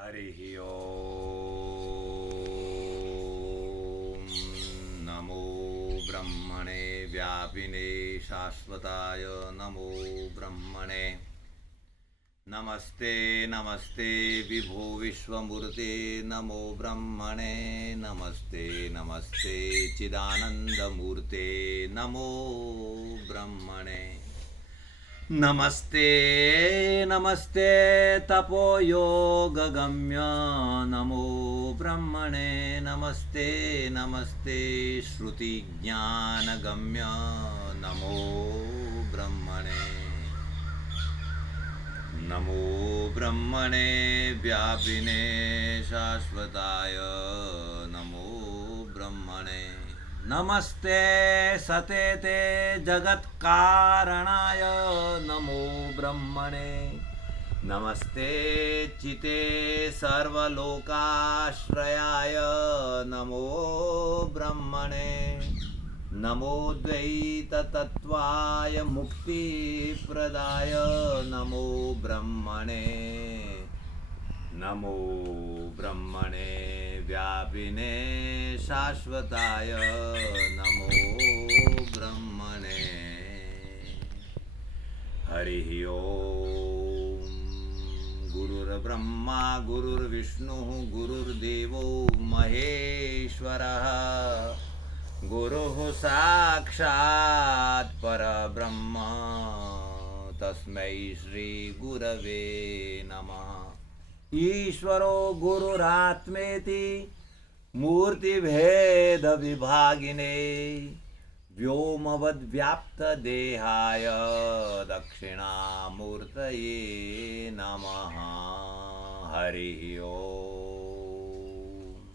हरिः ओम् नमो ब्रह्मणे व्यापिने शाश्वताय नमो ब्रह्मणे नमस्ते नमस्ते विभो विश्वमूर्ते नमो ब्रह्मणे नमस्ते नमस्ते चिदानन्दमूर्ते नमो ब्रह्मणे नमस्ते नमस्ते तपोयोगगम्य नमो ब्रह्मणे नमस्ते नमस्ते श्रुतिज्ञानगम्य नमो ब्रह्मणे नमो ब्रह्मणे व्यापिने शाश्वताय नमो ब्रह्मणे नमस्ते सतेते जगत्कारणाय नमो ब्रह्मणे नमस्ते चिते सर्वलोकाश्रयाय नमो ब्रह्मणे नमो द्वैततत्त्वाय मुक्तिप्रदाय नमो ब्रह्मणे नमो ब्रह्मणे व्यापिने शाश्वताय नमो ब्रह्मणे हरिः ओम् गुरुर्ब्रह्मा गुरुर्विष्णुः गुरुर्देवो महेश्वरः गुरुः साक्षात् परब्रह्म तस्मै श्रीगुरवे नमः ईश्वरो गुरुरात्मेति मूर्तिभेद विभागिने व्योमवद्व्याप्तदेहाय दक्षिणामूर्तये नमः हरिः ओम्।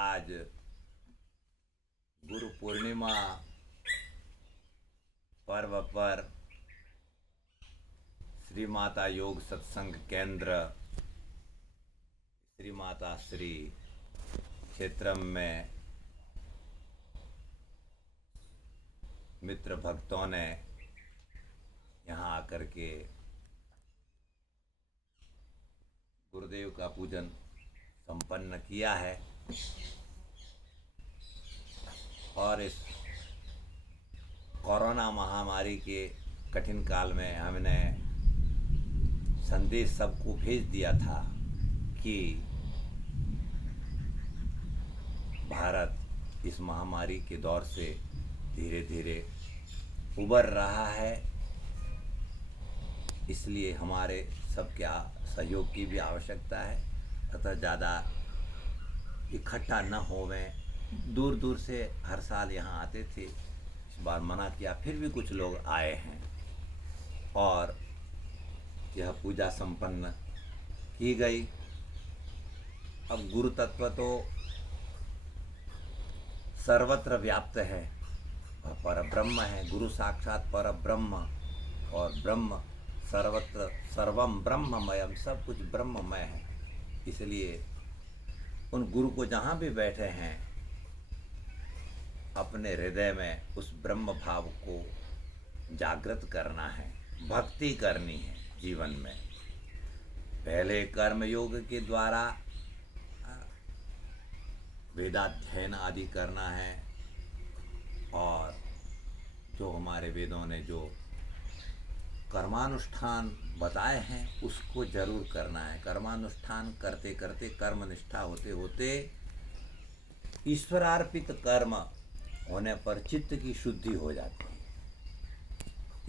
आज गुरु पूर्णिमा पर्व पर श्री माता योग सत्संग केंद्र श्री माता श्री क्षेत्र में मित्र भक्तों ने यहाँ आकर के गुरुदेव का पूजन संपन्न किया है और इस कोरोना महामारी के कठिन काल में हमने संदेश सबको भेज दिया था कि भारत इस महामारी के दौर से धीरे धीरे उबर रहा है, इसलिए हमारे सबके सहयोग की भी आवश्यकता है तथा ज़्यादा इकट्ठा न होवें। दूर दूर से हर साल यहाँ आते थे, इस बार मना किया, फिर भी कुछ लोग आए हैं और यह पूजा संपन्न की गई। अब गुरु तत्व तो सर्वत्र व्याप्त है, वह परब्रह्म है। गुरु साक्षात परब्रह्म और ब्रह्म सर्वत्र सर्वम ब्रह्ममयम, सब कुछ ब्रह्ममय है। इसलिए उन गुरु को जहाँ भी बैठे हैं अपने हृदय में उस ब्रह्म भाव को जागृत करना है, भक्ति करनी है जीवन में। पहले कर्म योग के द्वारा वेदाध्ययन आदि करना है और जो हमारे वेदों ने जो कर्मानुष्ठान बताए हैं उसको जरूर करना है। कर्मानुष्ठान करते करते कर्मनिष्ठा होते होते ईश्वरार्पित कर्म होने पर चित्त की शुद्धि हो जाती है।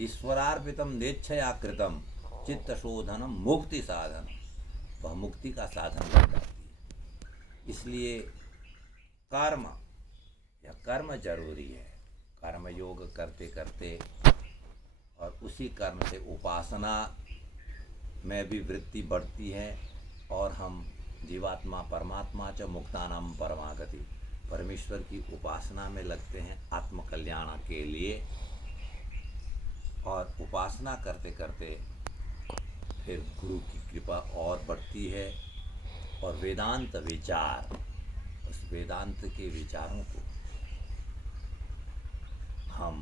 ईश्वरार्पितम नेच्छया कृतम चित्त शोधनम मुक्ति साधन, वह मुक्ति का साधन बन जाती है। इसलिए कर्म या कर्म जरूरी है। कर्म योग करते करते और उसी कर्म से उपासना में भी वृत्ति बढ़ती है और हम जीवात्मा परमात्मा च मुक्तानाम परमागति, परमेश्वर की उपासना में लगते हैं आत्मकल्याण के लिए। और उपासना करते करते फिर गुरु की कृपा और बढ़ती है और वेदांत विचार, उस वेदांत के विचारों को हम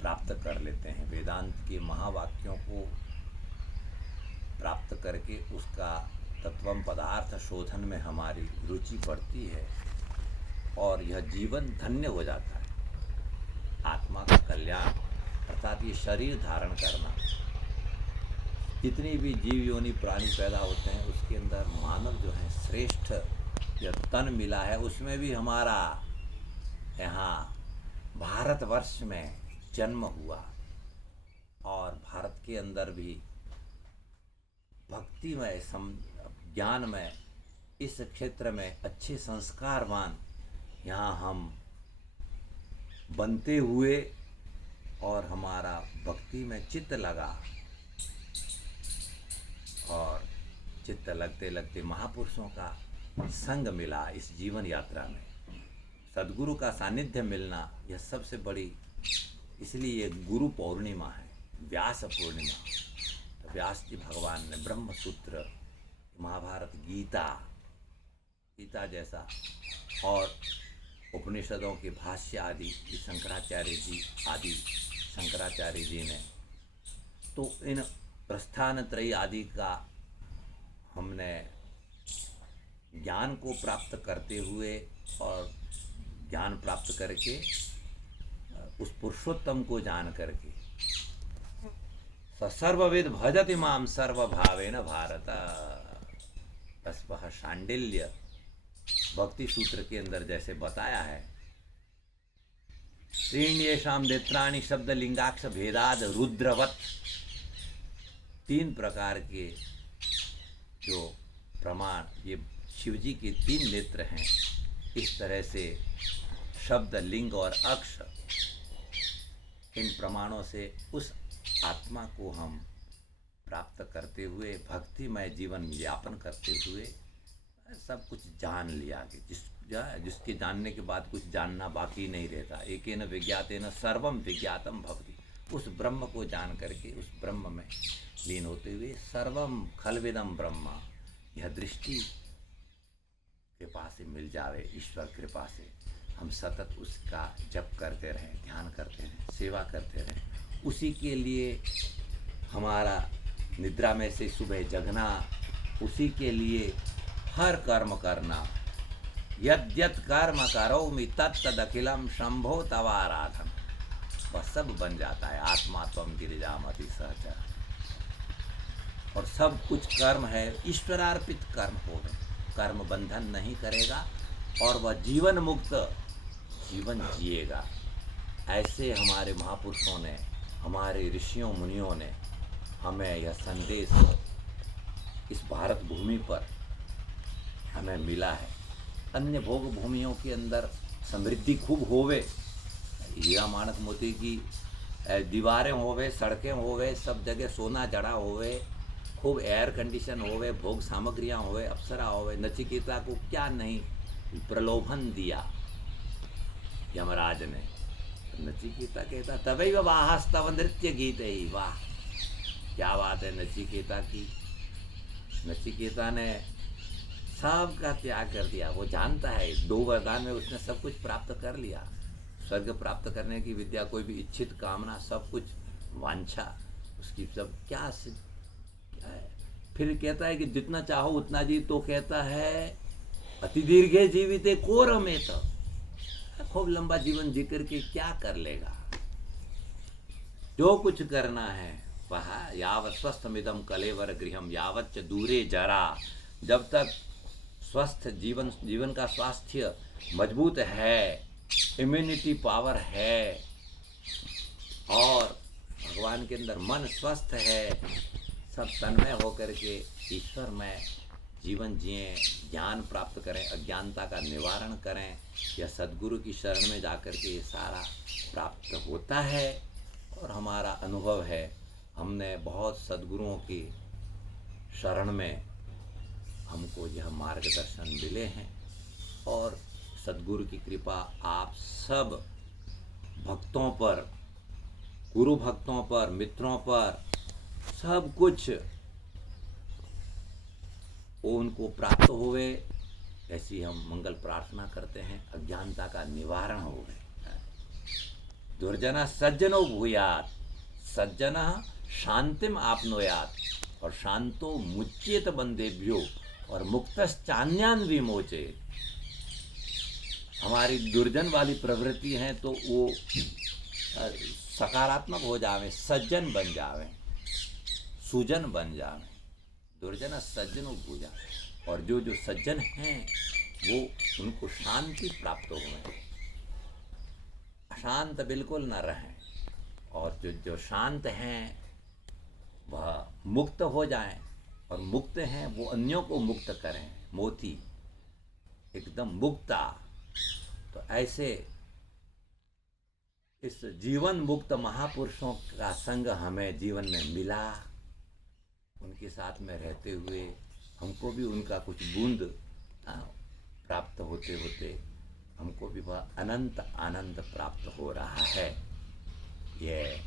प्राप्त कर लेते हैं। वेदांत के महावाक्यों को प्राप्त करके उसका तत्वम पदार्थ शोधन में हमारी रुचि बढ़ती है और यह जीवन धन्य हो जाता है। आत्मा का कल्याण अर्थात ये शरीर धारण करना, जितनी भी जीव योनि प्राणी पैदा होते हैं उसके अंदर मानव जो है श्रेष्ठ यह तन मिला है, उसमें भी हमारा यहाँ भारतवर्ष में जन्म हुआ और भारत के अंदर भी भक्तिमय ज्ञानमय इस क्षेत्र में अच्छे संस्कारवान यहाँ हम बनते हुए और हमारा भक्ति में चित्त लगा और चित्त लगते लगते महापुरुषों का संग मिला इस जीवन यात्रा में। सद्गुरु का सानिध्य मिलना यह सबसे बड़ी, इसलिए ये गुरु पूर्णिमा है, व्यास पूर्णिमा। तो व्यास जी भगवान ने ब्रह्म सूत्र, महाभारत, गीता जैसा और उपनिषदों के भाष्य आदि शंकराचार्य जी ने, तो इन प्रस्थान त्रयी आदि का हमने ज्ञान को प्राप्त करते हुए और ज्ञान प्राप्त करके उस पुरुषोत्तम को जान करके सर्वविद भजति माम सर्वभावेन भारत, तस्वः शांडिल्य भक्ति सूत्र के अंदर जैसे बताया है, त्रीण्येषां नेत्राणि शब्द लिंगाक्ष भेदाद रुद्रवत, 3 प्रकार के जो प्रमाण, ये शिवजी के 3 नेत्र हैं। इस तरह से शब्द, लिंग और अक्ष, इन प्रमाणों से उस आत्मा को हम प्राप्त करते हुए भक्तिमय जीवन यापन करते हुए सब कुछ जान लिया कि जिसके जानने के बाद कुछ जानना बाकी नहीं रहता। एकेन विज्ञातेन सर्वम विज्ञातम भवति, उस ब्रह्म को जान करके उस ब्रह्म में लीन होते हुए सर्वम खलविदम ब्रह्म, यह दृष्टि कृपा से मिल जावे, ईश्वर कृपा से हम सतत उसका जप करते रहें, ध्यान करते रहें, सेवा करते रहें। उसी के लिए हमारा निद्रा में से सुबह जगना, उसी के लिए हर कर्म करना। यद्यत कर्म करोमि तत्तदखिलम शंभो तवाराधन, वह सब बन जाता है। आत्मा त्वं गिरिजामति सहचर, और सब कुछ कर्म है, ईश्वरार्पित कर्म हो गए। कर्म बंधन नहीं करेगा और वह जीवन मुक्त जीवन जिएगा। ऐसे हमारे महापुरुषों ने, हमारे ऋषियों मुनियों ने हमें यह संदेश इस भारत भूमि पर हमें मिला है। अन्य भोग भूमियों के अंदर समृद्धि खूब होवे, हीरा माणक मोती की दीवारें होवे, सड़कें होवे, सब जगह सोना जड़ा होवे, खूब एयर कंडीशन होवे, भोग सामग्रियाँ होवे, अप्सरा होवे। नचिकेता को क्या नहीं प्रलोभन दिया यमराज ने। नचिकेता कहता तवैव वाहस्तव नृत्य गीत ही, वाह क्या बात है नचिकेता की। नचिकेता ने सब का त्याग कर दिया। वो जानता है 2 वरदान में उसने सब कुछ प्राप्त कर लिया। स्वर्ग प्राप्त करने की विद्या, कोई भी इच्छित कामना, सब कुछ वांछा उसकी सब क्या है। फिर कहता है कि जितना चाहो उतना जी, तो कहता है अति दीर्घे जीविते को रमे, तो खूब लंबा जीवन जी करके क्या कर लेगा। जो कुछ करना है वह यावत स्वस्थमिदम कलेवर गृहम यावत दूरे जरा, जब तक स्वस्थ जीवन का स्वास्थ्य मजबूत है, इम्यूनिटी पावर है और भगवान के अंदर मन स्वस्थ है, सब तन्मय होकर के ईश्वर में जीवन जिएं, ज्ञान प्राप्त करें, अज्ञानता का निवारण करें। यह सद्गुरु की शरण में जाकर के ये सारा प्राप्त होता है। और हमारा अनुभव है, हमने बहुत सद्गुरुओं की शरण में हमको यह मार्गदर्शन मिले हैं और सद्गुरु की कृपा आप सब भक्तों पर, गुरु भक्तों पर, मित्रों पर, सब कुछ उनको प्राप्त होवे, ऐसी हम मंगल प्रार्थना करते हैं। अज्ञानता का निवारण होवे। दुर्जना सज्जनो भूयात, सज्जन शांतिम आपनोयात, और शांतो मुच्येत बंदेभ्यो और मुक्तश्चान्यान विमोचे। हमारी दुर्जन वाली प्रवृत्ति है तो वो सकारात्मक हो जावे, सज्जन बन जावे, सुजन बन जावे। दुर्जन सज्जन पूजा, और जो जो सज्जन हैं वो उनको शांति प्राप्त हो, अशांत बिल्कुल न रहें, और जो जो शांत हैं वह मुक्त हो जाएं, और मुक्त हैं वो अन्यों को मुक्त करें, मोती एकदम मुक्ता। तो ऐसे इस जीवन मुक्त महापुरुषों का संग हमें जीवन में मिला। उनके साथ में रहते हुए हमको भी उनका कुछ बूंद प्राप्त होते होते हमको भी वह अनंत आनंद प्राप्त हो रहा है। ये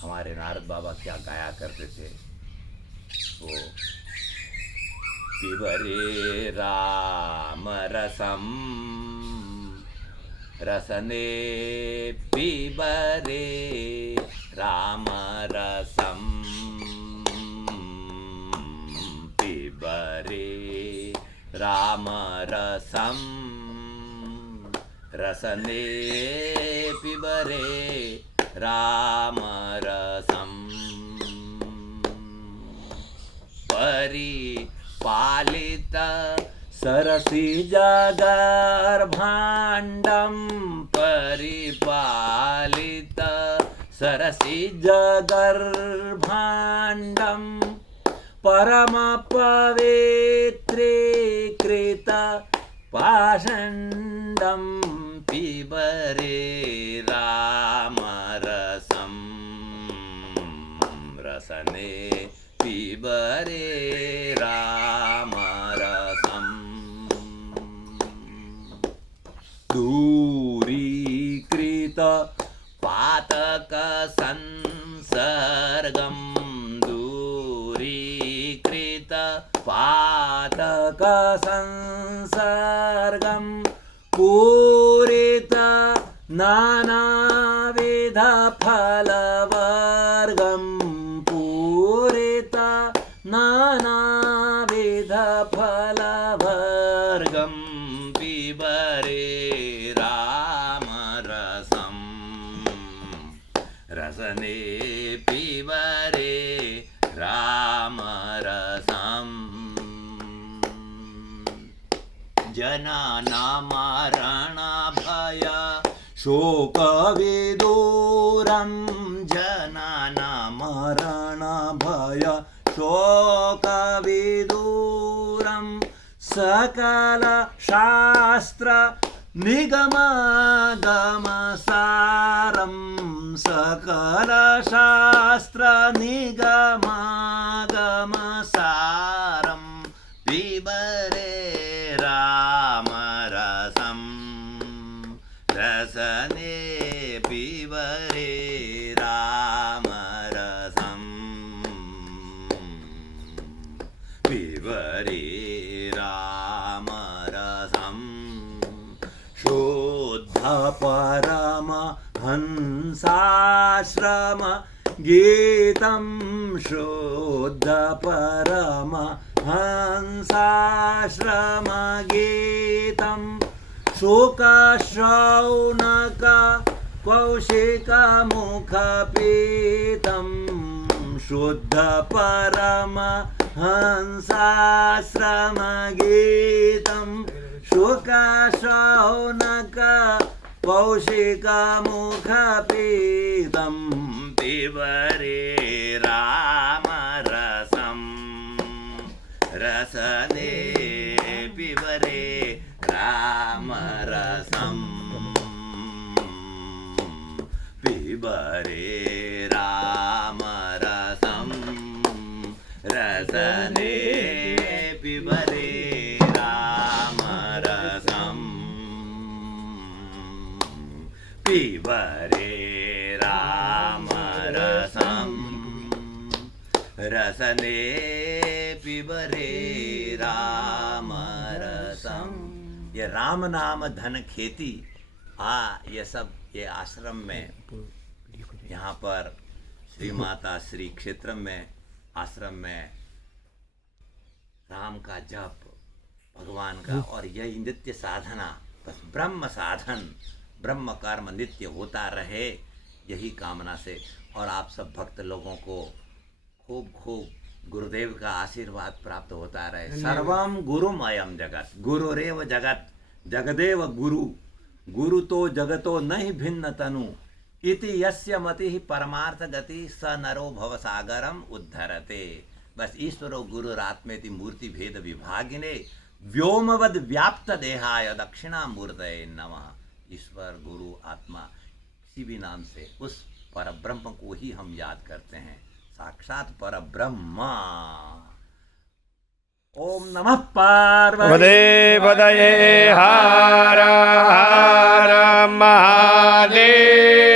हमारे नारद बाबा क्या गाया करते थे, वो पिबरे राम रसम रसने पिबरे राम रसम पिबरे राम रसम रसने पिबरे राम रसम परिपालित सरसी जगर्भाण्डं परिपालित सरसी जगर्भाण्डं परम पवित्रीकृत पाषण्डं पिबरे रामरसं रसने पिबरे रामरसं दूरीकृत पातक संसर्गं दूरीकृत पातक संसर्गं पूरित नानाविध फलवर्गं पूरित नानाविध फलवर्गं पिबरे रामरसं रसने पिबरे रामरसं जनाना मरण भय शोकविदूरं जनाना मरण भय शोकविदूरं सकल शास्त्र निगमागमसारं सकल शास्त्र निगमागमसारं पिबरे रामरसं रसने पिबरे रामरसं पिबरे रामरसं शुद्ध परम हंसाश्रम गीतं शुद्ध परम हंसाश्रम गीतं शोकशौनक कौशिक मुखपीतं शुद्ध परम हंसाश्रम गीतं शोकशौनक कौशिक मुखपीतं पिबरे रामरसं रसने पिबरे रामरसं पिबरे रामरसं रसने पिबरे रामरसं पिबरे रामरसं रसने पिबरे रामरसं। ये राम नाम धन खेती, ये सब ये आश्रम में, यहाँ पर श्री माता श्री क्षेत्र में आश्रम में राम का जप, भगवान का, और यही नित्य साधना, बस ब्रह्म साधन, ब्रह्म कर्म नित्य होता रहे, यही कामना से। और आप सब भक्त लोगों को खूब खूब गुरुदेव का आशीर्वाद प्राप्त होता रहे। सर्वम गुरुमयम जगत, गुरुरेव जगत, जगदेव गुरु, गुरु तो जगतो नहीं भिन्न तनु, इति यस्य मति परमार्थ गति, स नरो भवसागरम उद्धरते। बस ईश्वरो गुरुरात्मेति मूर्ति भेद विभागिने, व्योमवद व्याप्त देहाय दक्षिणामूर्तये नमः। ईश्वर गुरु आत्मा किसी भी नाम से उस पर ब्रह्म को ही हम याद करते हैं, साक्षात पर ब्रह्म। ओम नमः पार्वती पदये हर हर महादेव।